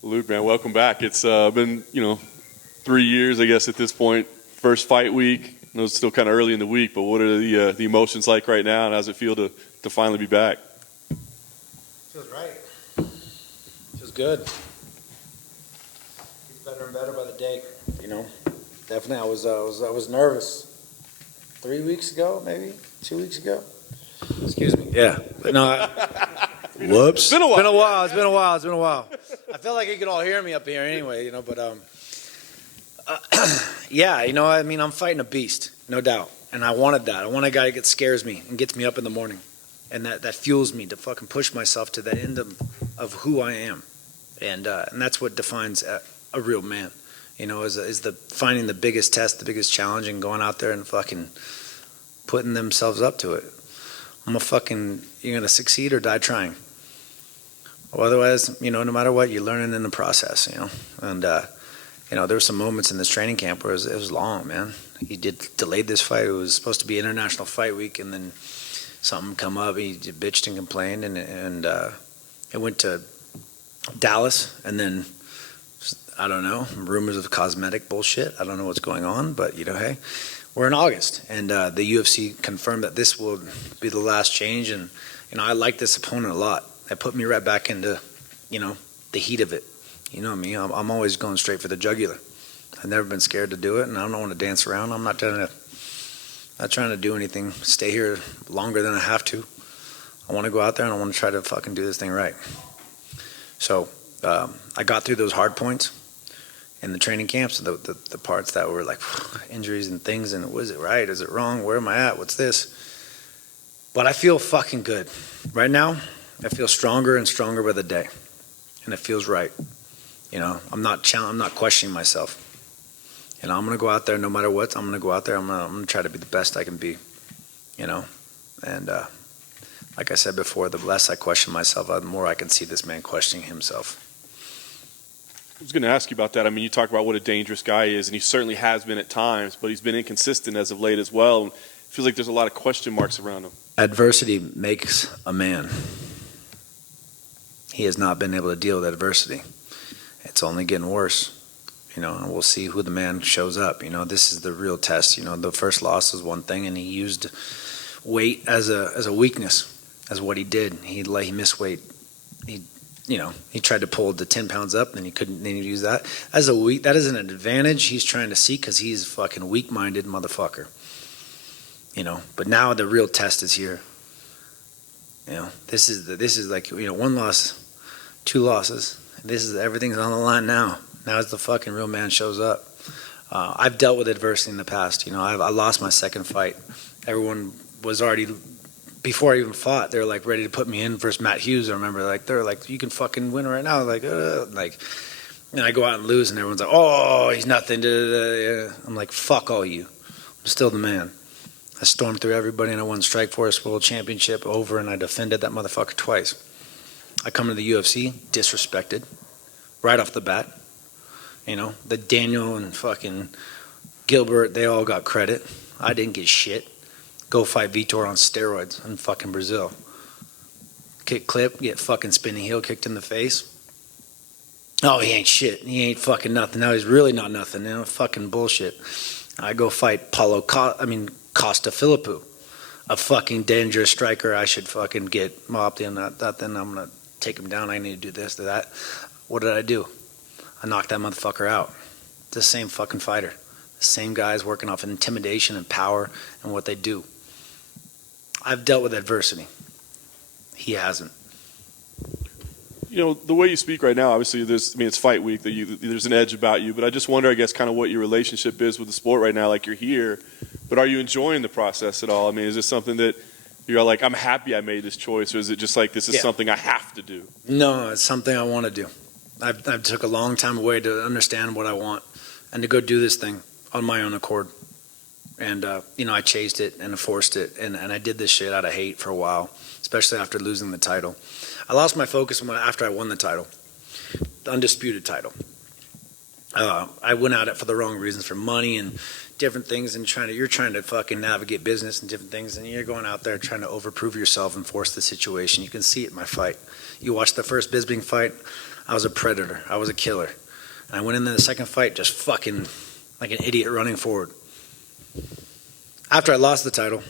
Luke, man, welcome back. It's been 3 years, I guess, at this point. First fight week. I know it's still kind of early in the week, but what are the emotions like right now, and how does it feel to finally be back? Feels right. Feels good. Gets better and better by the day. Definitely. I was nervous 3 weeks ago, maybe 2 weeks ago. Excuse me. Yeah, but no. Whoops. It's been a while. It's been a while. I feel like you can all hear me up here anyway, but yeah, I'm fighting a beast, no doubt. And I wanted that. I want a guy that scares me and gets me up in the morning. And that fuels me to fucking push myself to that end of who I am. And that's what defines a real man, is the finding the biggest test, the biggest challenge, and going out there and fucking putting themselves up to it. You're going to succeed or die trying. Well, otherwise, no matter what, you're learning in the process, And, there were some moments in this training camp where it was long, man. He delayed this fight. It was supposed to be International Fight Week, and then something come up. He bitched and complained, and it went to Dallas, and then, I don't know, rumors of cosmetic bullshit. I don't know what's going on, but, hey, we're in August, and the UFC confirmed that this will be the last change, and, I like this opponent a lot. It put me right back into, the heat of it. You know me, I'm always going straight for the jugular. I've never been scared to do it, and I don't want to dance around. I'm not trying to do anything, stay here longer than I have to. I want to go out there, and I want to try to fucking do this thing right. So I got through those hard points in the training camps, the parts that were like injuries and things, and was it right? Is it wrong? Where am I at? What's this? But I feel fucking good. Right now, I feel stronger and stronger by the day, and it feels right. I'm not questioning myself. I'm going to go out there no matter what. I'm going to go out there. I'm going to try to be the best I can be, And like I said before, the less I question myself, the more I can see this man questioning himself. I was going to ask you about that. I mean, you talk about what a dangerous guy is, and he certainly has been at times, but he's been inconsistent as of late as well. And it feels like there's a lot of question marks around him. Adversity makes a man. He has not been able to deal with adversity. It's only getting worse, and we'll see who the man shows up. This is the real test. The first loss was one thing, and he used weight as a weakness, as what he did. He missed weight. He tried to pull the 10 pounds up, and he couldn't. Then he used that as that is an advantage he's trying to seek because he's a fucking weak-minded motherfucker. But now the real test is here. This is like one loss, 2 losses. Everything's on the line now. Now as the fucking real man shows up. I've dealt with adversity in the past. I lost my second fight. Everyone was already, before I even fought, they were like ready to put me in versus Matt Hughes. I remember they're like, you can fucking win right now. And I go out and lose, and everyone's like, oh, he's nothing. I'm like, fuck all you. I'm still the man. I stormed through everybody, and I won Strikeforce World Championship over, and I defended that motherfucker twice. I come to the UFC, disrespected, right off the bat. The Daniel and fucking Gilbert, they all got credit. I didn't get shit. Go fight Vitor on steroids in fucking Brazil. Kick clip, get fucking spinning heel kicked in the face. Oh, he ain't shit. He ain't fucking nothing. Now he's really not nothing. Fucking bullshit. I go fight Costa Philippou, a fucking dangerous striker. I should fucking get mopped in. That then I'm gonna take him down. I need to do this, do that. What did I do? I knocked that motherfucker out. It's the same fucking fighter. The same guys working off intimidation and power and what they do. I've dealt with adversity. He hasn't. The way you speak right now, obviously, it's fight week. There's an edge about you, but I just wonder, I guess, kind of what your relationship is with the sport right now. Like, you're here, but are you enjoying the process at all? I mean, is this something that you're like, I'm happy I made this choice, or is it just like, this is something I have to do? No, it's something I want to do. I've took a long time away to understand what I want and to go do this thing on my own accord. And, I chased it and forced it, and I did this shit out of hate for a while, especially after losing the title. I lost my focus after I won the title, the undisputed title. I went at it for the wrong reasons, for money and different things, and you're trying to fucking navigate business and different things, and you're going out there trying to overprove yourself and force the situation. You can see it in my fight. You watch the first Bisping fight. I was a predator. I was a killer. And I went into the second fight just fucking like an idiot running forward. After I lost the title,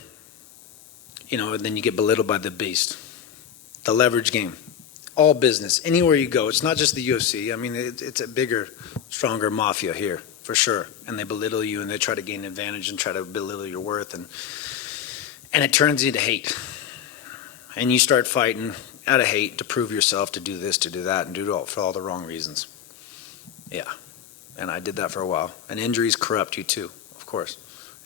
then you get belittled by the beast. The leverage game. All business. Anywhere you go. It's not just the UFC. I mean, it's a bigger, stronger mafia here, for sure. And they belittle you and they try to gain advantage and try to belittle your worth. And it turns into hate. And you start fighting out of hate to prove yourself, to do this, to do that, and do it all for all the wrong reasons. Yeah. And I did that for a while. And injuries corrupt you too, of course.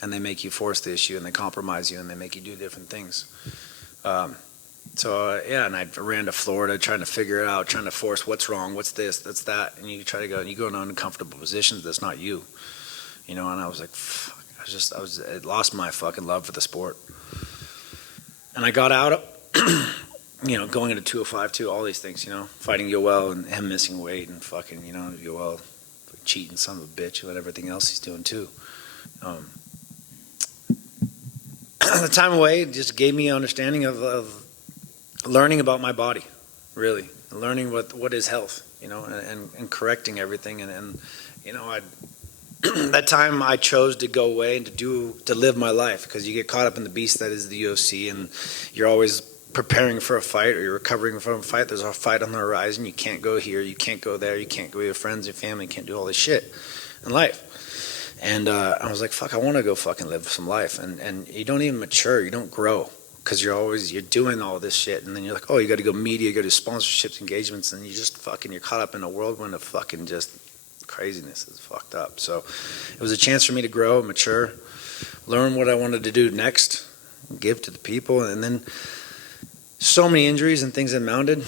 And they make you force the issue, and they compromise you, and they make you do different things. And I ran to Florida trying to figure it out, trying to force what's wrong, what's this, that's that. And you try to go, and you go in uncomfortable positions that's not you. And I was like, fuck. I lost my fucking love for the sport. And I got out of, going into 205 too, all these things, fighting Yoel and him missing weight and fucking, Yoel cheating son of a bitch and everything else he's doing too. The time away just gave me an understanding of learning about my body, really, learning what is health, and correcting everything. And that time I chose to go away and to live my life, because you get caught up in the beast that is the UFC, and you're always preparing for a fight, or you're recovering from a fight. There's a fight on the horizon. You can't go here. You can't go there. You can't go with your friends, your family. You can't do all this shit in life. And I was like, fuck, I want to go fucking live some life. And you don't even mature. You don't grow, because you're doing all this shit. And then you're like, oh, you got to go media, you got to do sponsorships, engagements. And you're caught up in a whirlwind of fucking just craziness. Is fucked up. So it was a chance for me to grow, mature, learn what I wanted to do next, give to the people. And then so many injuries and things that mounted,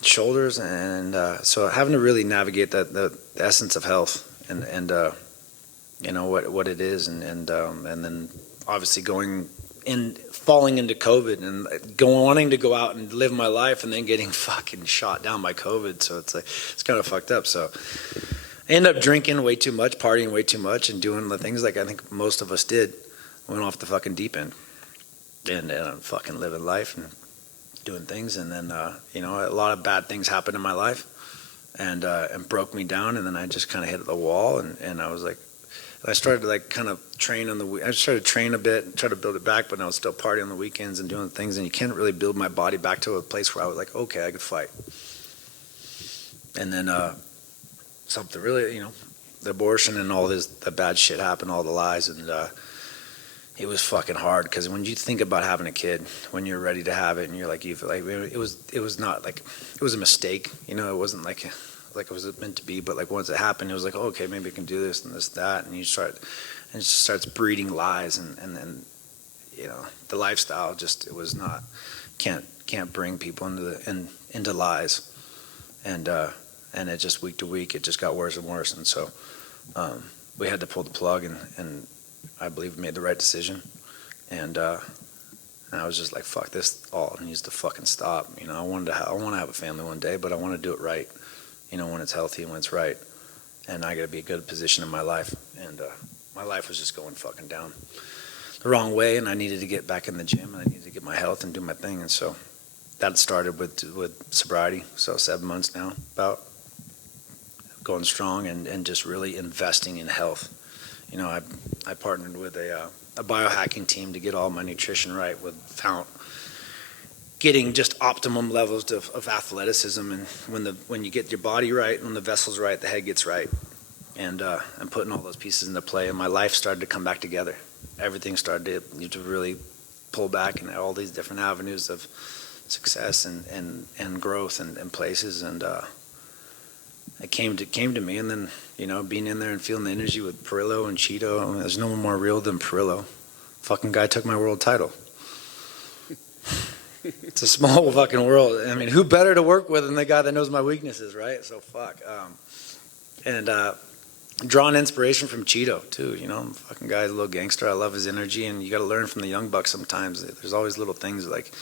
shoulders. And so having to really navigate the essence of health and what it is, and then obviously falling into COVID and wanting to go out and live my life, and then getting fucking shot down by COVID. So it's kind of fucked up. So I ended up drinking way too much, partying way too much, and doing the things like I think most of us did. Went off the fucking deep end, and I'm fucking living life and doing things. And then a lot of bad things happened in my life, and broke me down. And then I just kind of hit the wall, and I was like, I started to kind of train I started to train a bit, try to build it back, but I was still partying on the weekends and doing things. And you can't really build my body back to a place where I was like, okay, I could fight. And then something really, the abortion and all the bad shit happened, all the lies, and it was fucking hard, because when you think about having a kid, when you're ready to have it, and you're like, it was not like, it was a mistake, it wasn't like it was meant to be, but like once it happened, it was like, oh, okay, maybe I can do this and this, that, and it just starts breeding lies, and the lifestyle it was not, can't bring people into lies, and it just week to week, it just got worse and worse, and so we had to pull the plug, and I believe we made the right decision, and I was just like, fuck, this all needs to fucking stop. I want to have a family one day, but I want to do it right. When it's healthy and when it's right. And I got to be in a good position in my life. And my life was just going fucking down the wrong way, and I needed to get back in the gym, and I needed to get my health and do my thing. And so that started with sobriety. So 7 months now, about going strong and just really investing in health. I partnered with a biohacking team to get all my nutrition right, without getting just optimum levels of athleticism. And when you get your body right, when the vessel's right, the head gets right, and putting all those pieces into play, and my life started to come back together. Everything started to really pull back in all these different avenues of success and growth and places, and it came to me. And then being in there and feeling the energy with Perillo and Cheeto, I mean, there's no one more real than Perillo. Fucking guy took my world title. It's a small fucking world. I mean, who better to work with than the guy that knows my weaknesses, right? So fuck. Drawing inspiration from Cheeto too. Fucking guy's a little gangster. I love his energy, and you got to learn from the young bucks sometimes. There's always little things like,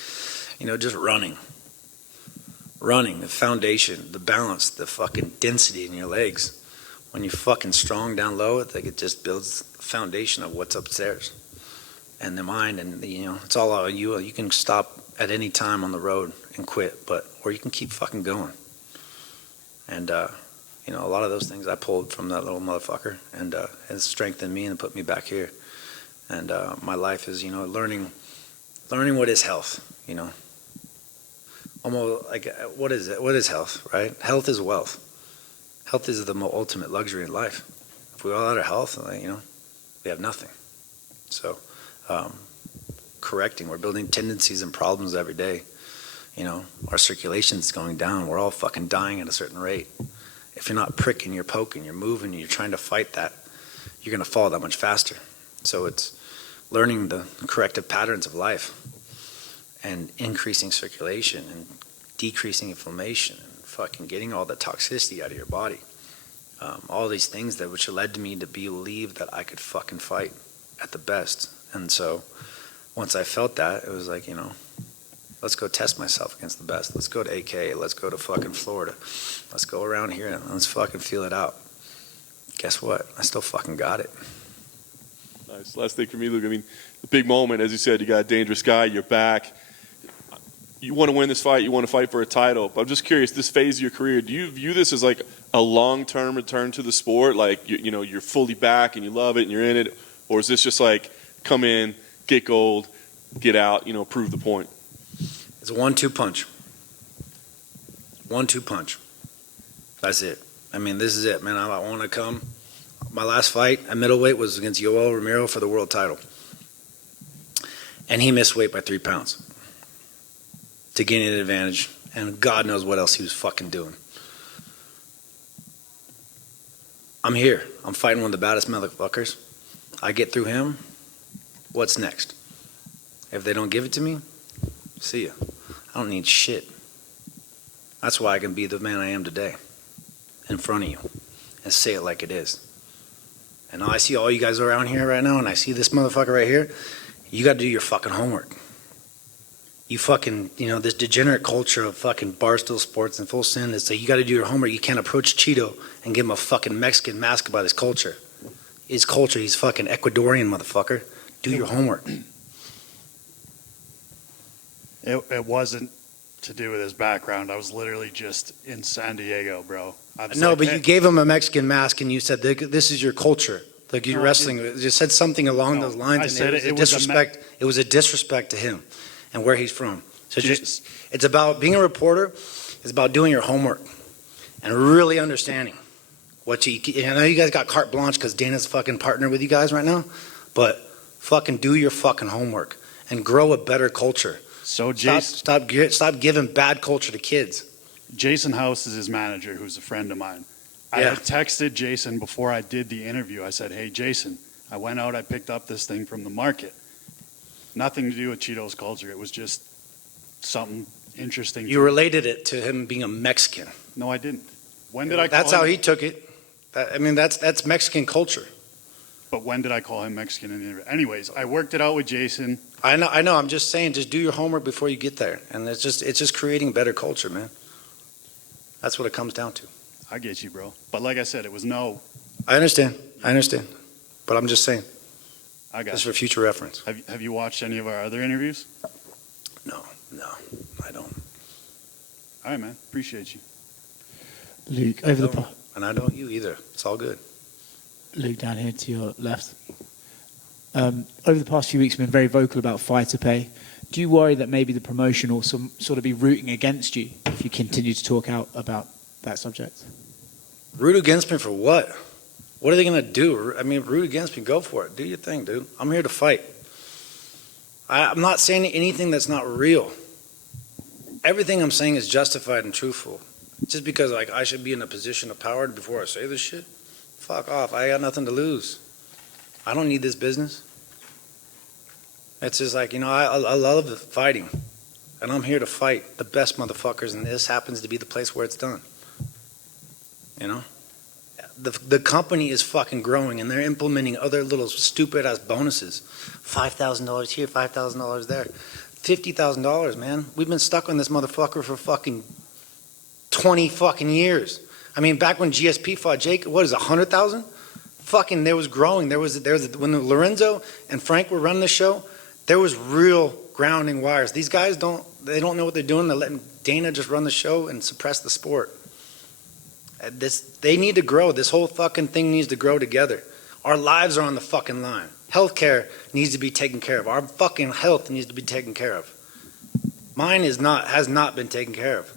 just running, the foundation, the balance, the fucking density in your legs. When you're fucking strong down low, it just builds the foundation of what's upstairs, and the mind, and it's all out of you. You can stop at any time on the road and quit, or you can keep fucking going. And, you know, a lot of those things I pulled from that little motherfucker, and it's strengthened me and put me back here. And my life is, you know, learning what is health, you know. Almost like, what is it? What is health, right? Health is wealth. Health is the ultimate luxury in life. If we're all out of health, you know, we have nothing. So, correcting, we're building tendencies and problems every day. You know, our circulation's going down. We're all fucking dying at a certain rate. If you're not pricking, you're poking, you're moving, you're trying to fight that, you're going to fall that much faster. So it's learning the corrective patterns of life and increasing circulation and decreasing inflammation and fucking getting all the toxicity out of your body. All these things that which led me to believe that I could fucking fight at the best. And so once I felt that, it was like, you know, let's go test myself against the best. Let's go to AK. Let's go to fucking Florida. Let's go around here and let's fucking feel it out. Guess what? I still fucking got it. Nice. Last thing for me, Luke. I mean, the big moment, as you said, you got a dangerous guy, you're back. You want to win this fight, you want to fight for a title. But I'm just curious, this phase of your career, do you view this as like a long-term return to the sport? Like, you know, you're fully back and you love it and you're in it? Or is this just like, come in, get gold, get out, you know, prove the point? It's a 1-2 punch. 1-2 punch. That's it. I mean, this is it, man. I want to come. My last fight at middleweight was against Yoel Romero for the world title. And he missed weight by 3 pounds to gain an advantage. And God knows what else he was fucking doing. I'm here. I'm fighting one of the baddest motherfuckers. I get through him. What's next? If they don't give it to me, see ya. I don't need shit. That's why I can be the man I am today in front of you and say it like it is. And I see all you guys around here right now, and I see this motherfucker right here. You got to do your fucking homework. You fucking, you know, this degenerate culture of fucking barstool sports and full sin is that you got to do your homework. You can't approach Cheeto and give him a fucking Mexican mask about his culture. His culture, he's fucking Ecuadorian, motherfucker. Do your homework. It wasn't to do with his background. I was literally just in San Diego, bro. No, like, but you gave him a Mexican mask and you said, this is your culture. Like you're wrestling. You said something along those lines. I said it was a disrespect. It was a disrespect to him and where he's from. So just, it's about being a reporter. It's about doing your homework and really understanding what you. I know you guys got carte blanche because Dana's fucking partner with you guys right now, but fucking do your fucking homework and grow a better culture. So Jason, Stop giving bad culture to kids. Jason House is his manager, who's a friend of mine. I had texted Jason before I did the interview. I said, hey, Jason, I went out, I picked up this thing from the market. Nothing to do with Cheeto's culture. It was just something interesting. You related it to him being a Mexican. No, I didn't. When did I call That's him? how he took it. That's Mexican culture. But when did I call him Mexican in the interview? Anyways, I worked it out with Jason. I know. I'm just saying, just do your homework before you get there. And it's just creating better culture, man. That's what it comes down to. I get you, bro. But like I said, it was no. I understand. But I'm just saying. I got Just you. for future reference. Have you watched any of our other interviews? No, I don't. All right, man. Appreciate you. Luke, And I don't you either. It's all good. Luke, down here to your left. Over the past few weeks, you've been very vocal about fighter pay. Do you worry that maybe the promotion will sort of be rooting against you if you continue to talk out about that subject? Root against me for what? What are they going to do? I mean, root against me, go for it. Do your thing, dude. I'm here to fight. I'm not saying anything that's not real. Everything I'm saying is justified and truthful. Just because like I should be in a position of power before I say this shit, fuck off. I got nothing to lose. I don't need this business. It's just like, you know, I love fighting. And I'm here to fight the best motherfuckers, and this happens to be the place where it's done. You know? The company is fucking growing, and they're implementing other little stupid-ass bonuses. $5,000 here, $5,000 there. $50,000, man. We've been stuck on this motherfucker for fucking 20 fucking years. I mean, back when GSP fought Jake, what is it, 100,000? Fucking, there was growing. There was when Lorenzo and Frank were running the show, there was real grounding wires. These guys don't know what they're doing. They're letting Dana just run the show and suppress the sport. They need to grow. This whole fucking thing needs to grow together. Our lives are on the fucking line. Healthcare needs to be taken care of. Our fucking health needs to be taken care of. Mine has not been taken care of.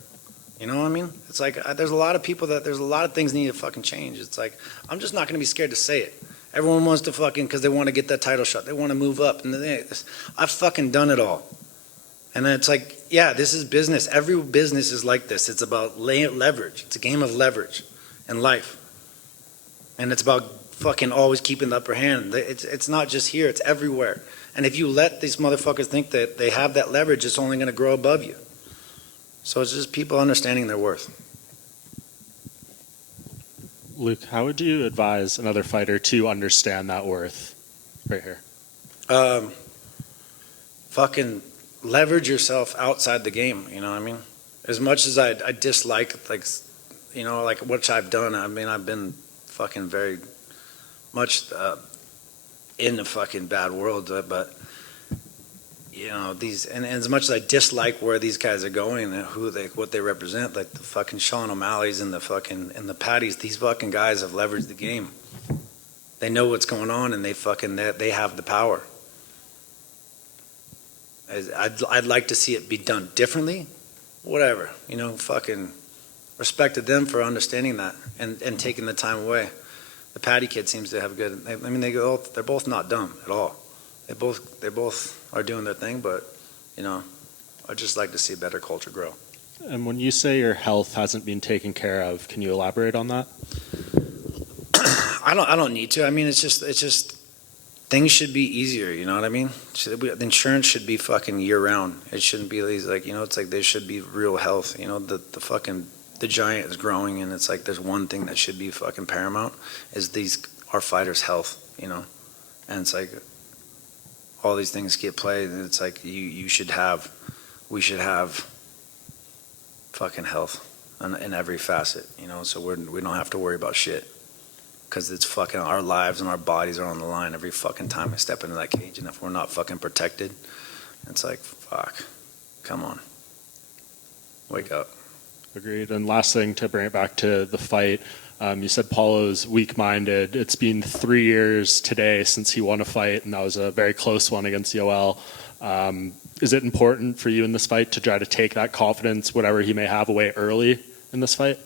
You know what I mean? It's like there's a lot of things need to fucking change. It's like I'm just not gonna be scared to say it. Everyone wants to fucking because they want to get that title shot. They want to move up, and I've fucking done it all. And then it's like, yeah, this is business. Every business is like this. It's about leverage. It's a game of leverage in life, and it's about fucking always keeping the upper hand. It's not just here. It's everywhere. And if you let these motherfuckers think that they have that leverage, it's only going to grow above you. So it's just people understanding their worth. Luke, how would you advise another fighter to understand that worth right here? Fucking leverage yourself outside the game. You know what I mean? As much as I dislike, like, you know, like what I've done, I mean, I've been fucking very much in the fucking bad world, but you know, and as much as I dislike where these guys are going and what they represent, like the fucking Sean O'Malley's and the Patties, these fucking guys have leveraged the game. They know what's going on, and they have the power. I'd like to see it be done differently. Whatever, you know, fucking respect to them for understanding that and taking the time away. The Patty kid seems to have good. I mean, they're both not dumb at all. They both are doing their thing, but you know, I'd just like to see a better culture grow. And when you say your health hasn't been taken care of, can you elaborate on that? I don't need to. I mean, it's just things should be easier. You know what I mean? The insurance should be fucking year round. It shouldn't be these, like, you know, it's like there should be real health. You know, the giant is growing, and it's like there's one thing that should be fucking paramount is our fighters' health. You know, and it's like all these things get played, and it's like we should have fucking health in every facet. You know, so we don't have to worry about shit. Because it's fucking our lives and our bodies are on the line every fucking time we step into that cage. And if we're not fucking protected, it's like, fuck, come on. Wake up. Agreed. And last thing, to bring it back to the fight, you said Paulo's weak-minded. It's been 3 years today since he won a fight, and that was a very close one against the OL. Is it important for you in this fight to try to take that confidence, whatever he may have, away early in this fight?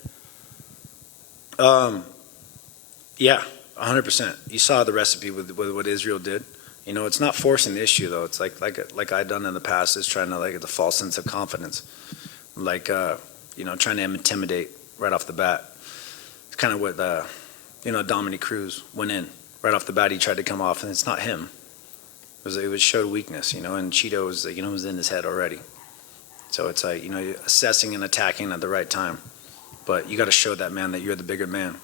Yeah, 100%. You saw the recipe with what Israel did. You know, it's not forcing the issue though. It's like I've done in the past, is trying to like the false sense of confidence, like you know, trying to intimidate right off the bat. It's kind of what you know, Dominic Cruz went in right off the bat. He tried to come off, and it's not him. It was showed weakness, you know, and Cheeto was, you know, was in his head already. So it's like, you know, you're assessing and attacking at the right time, but you got to show that man that you're the bigger man,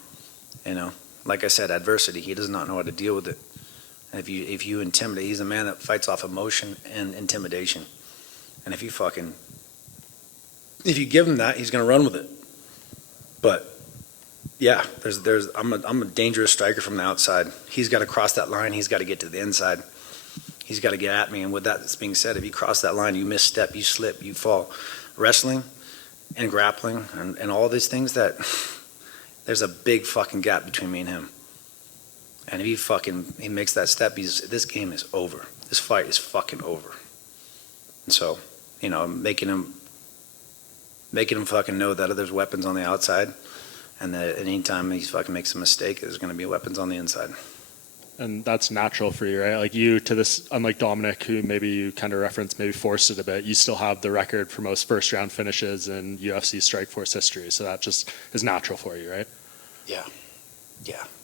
you know. Like I said, adversity, he does not know how to deal with it. And if you intimidate, he's a man that fights off emotion and intimidation. And if you give him that, he's going to run with it. But yeah, I'm a dangerous striker from the outside. He's got to cross that line. He's got to get to the inside. He's got to get at me. And with that being said, if you cross that line, you misstep, you slip, you fall. Wrestling and grappling and all these things, that there's a big fucking gap between me and him. And if he makes that step, this game is over. This fight is fucking over. And so, you know, making him fucking know that there's weapons on the outside, and that any time he fucking makes a mistake, there's going to be weapons on the inside. And that's natural for you, right? Like you, to this, unlike Dominic, who maybe you kind of referenced, maybe forced it a bit, you still have the record for most first round finishes in UFC Strikeforce history. So that just is natural for you, right? Yeah.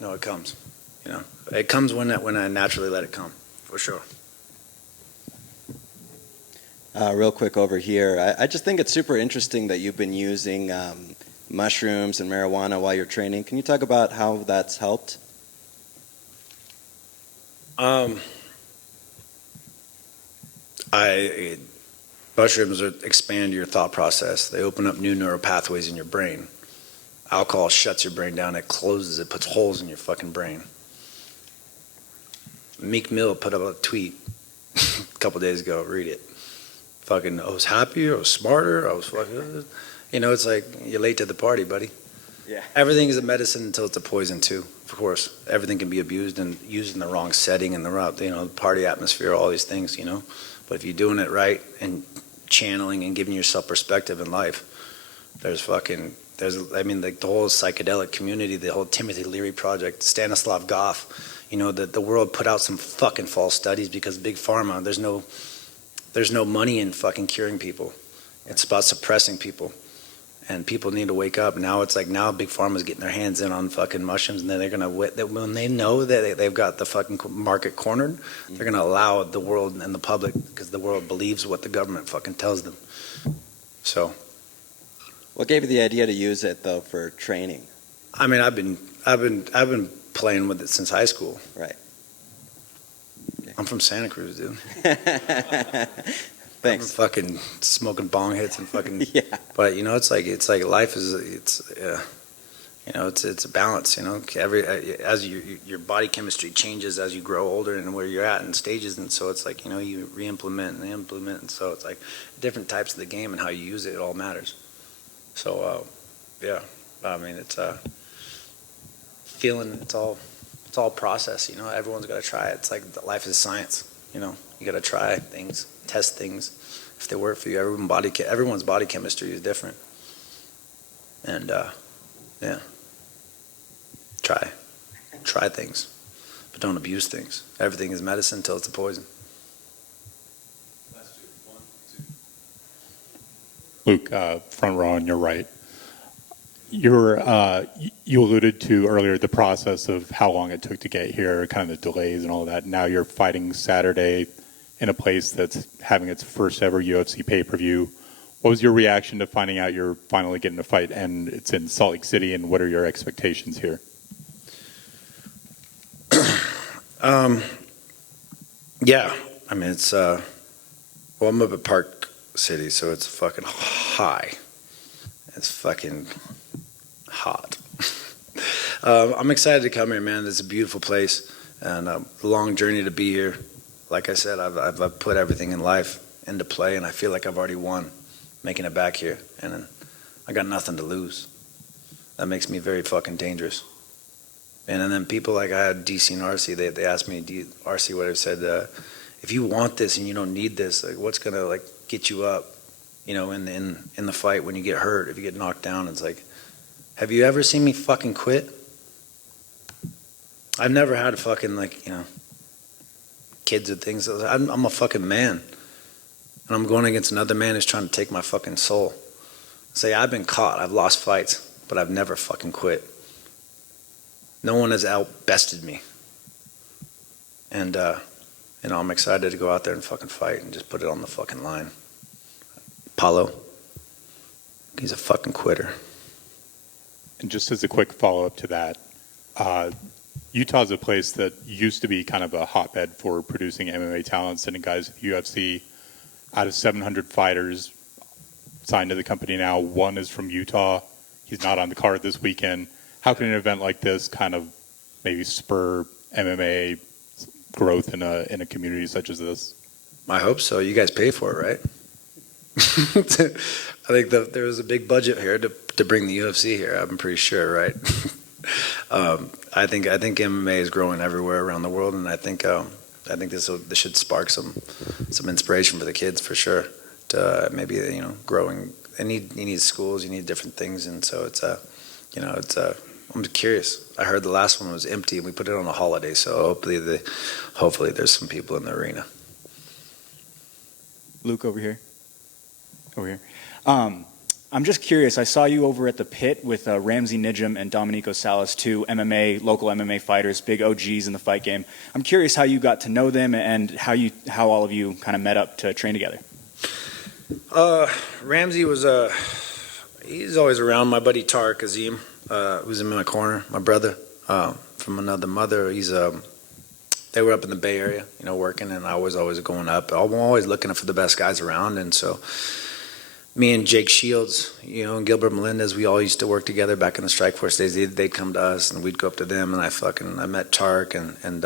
No, it comes. You know, it comes when I naturally let it come, for sure. Real quick over here, I just think it's super interesting that you've been using mushrooms and marijuana while you're training. Can you talk about how that's helped? Mushrooms expand your thought process. They open up new neural pathways in your brain. Alcohol shuts your brain down. It closes it, puts holes in your fucking brain. Meek Mill put up a tweet a couple days ago. Read it. Fucking, I was happier. I was smarter. I was fucking, you know, it's like you're late to the party, buddy. Yeah. Everything is a medicine until it's a poison too. Of course, everything can be abused and used in the wrong setting and the route, party atmosphere, all these things, But if you're doing it right and channeling and giving yourself perspective in life, the whole psychedelic community, the whole Timothy Leary project, Stanislav Grof, the world put out some fucking false studies because Big Pharma, there's no money in fucking curing people. It's about suppressing people. And people need to wake up. Now it's like Big Pharma's getting their hands in on fucking mushrooms, and then they're gonna when they know that they've got the fucking market cornered, they're gonna allow the world and the public, because the world believes what the government fucking tells them. So, What gave you the idea to use it though for training? I mean, I've been playing with it since high school. Right. I'm from Santa Cruz, dude. Thanks. I'm fucking smoking bong hits and fucking. Yeah. But it's like life is it's a balance. As your body chemistry changes as you grow older and where you're at in stages, and so it's like you re-implement and implement, and so it's like different types of the game and how you use it. It all matters. So yeah, I mean it's feeling. It's all process. Everyone's got to try it. It's like life is science. You got to try things, test things. If they work for you, everyone's body chemistry is different. And yeah, try things, but don't abuse things. Everything is medicine until it's a poison. Luke, front row on your right. You alluded to earlier the process of how long it took to get here, kind of the delays and all that. Now you're fighting Saturday in a place that's having its first ever UFC pay-per-view. What was your reaction to finding out you're finally getting a fight and it's in Salt Lake City, and what are your expectations here? Yeah, I mean it's I'm up at Park City, so it's fucking high. It's fucking hot. I'm excited to come here, man. It's a beautiful place and a long journey to be here. Like I said, I've put everything in life into play, and I feel like I've already won making it back here, and I got nothing to lose. That makes me very fucking dangerous. And then people like I had DC and RC, they asked me, RC would have said, if you want this and you don't need this, like what's gonna like get you up, in the fight when you get hurt, if you get knocked down? It's like, have you ever seen me fucking quit? I've never had a fucking kids and things. I'm a fucking man, and I'm going against another man who's trying to take my fucking soul. Say I've been caught, I've lost fights, but I've never fucking quit. No one has outbested me, and I'm excited to go out there and fucking fight and just put it on the fucking line. Paulo, he's a fucking quitter. And just as a quick follow-up to that, Utah's a place that used to be kind of a hotbed for producing MMA talent, sending guys to the UFC. Out of 700 fighters signed to the company now, one is from Utah. He's not on the card this weekend. How can an event like this kind of maybe spur MMA growth in a community such as this? I hope so. You guys pay for it, right? I think there was a big budget here to bring the UFC here. I'm pretty sure, right? I think MMA is growing everywhere around the world, and I think this should spark some inspiration for the kids for sure. To maybe growing. You need schools, you need different things, and so I'm curious. I heard the last one was empty, and we put it on a holiday, so hopefully there's some people in the arena. Luke, over here. I'm just curious. I saw you over at the Pit with Ramsey Nijam and Dominico Salas, two local MMA fighters, big OGs in the fight game. I'm curious how you got to know them and how all of you kind of met up to train together. Ramsey was he's always around. My buddy Tariq Azim, who's in my corner, my brother from another mother. They were up in the Bay Area, working, and I was always going up. I'm always looking for the best guys around, and so me and Jake Shields, and Gilbert Melendez, we all used to work together back in the Strikeforce days. They'd come to us, and we'd go up to them, and I met Tark, and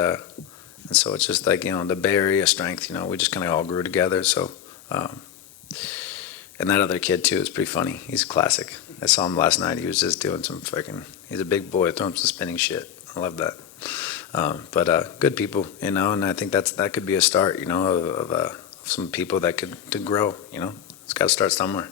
so it's just like, the Bay Area strength, we just kind of all grew together. So, and that other kid too is pretty funny. He's classic. I saw him last night. He was just doing some fucking. He's a big boy throwing some spinning shit. I love that. But good people, you know, and I think that could be a start, you know, of some people that could to grow. You know, it's got to start somewhere.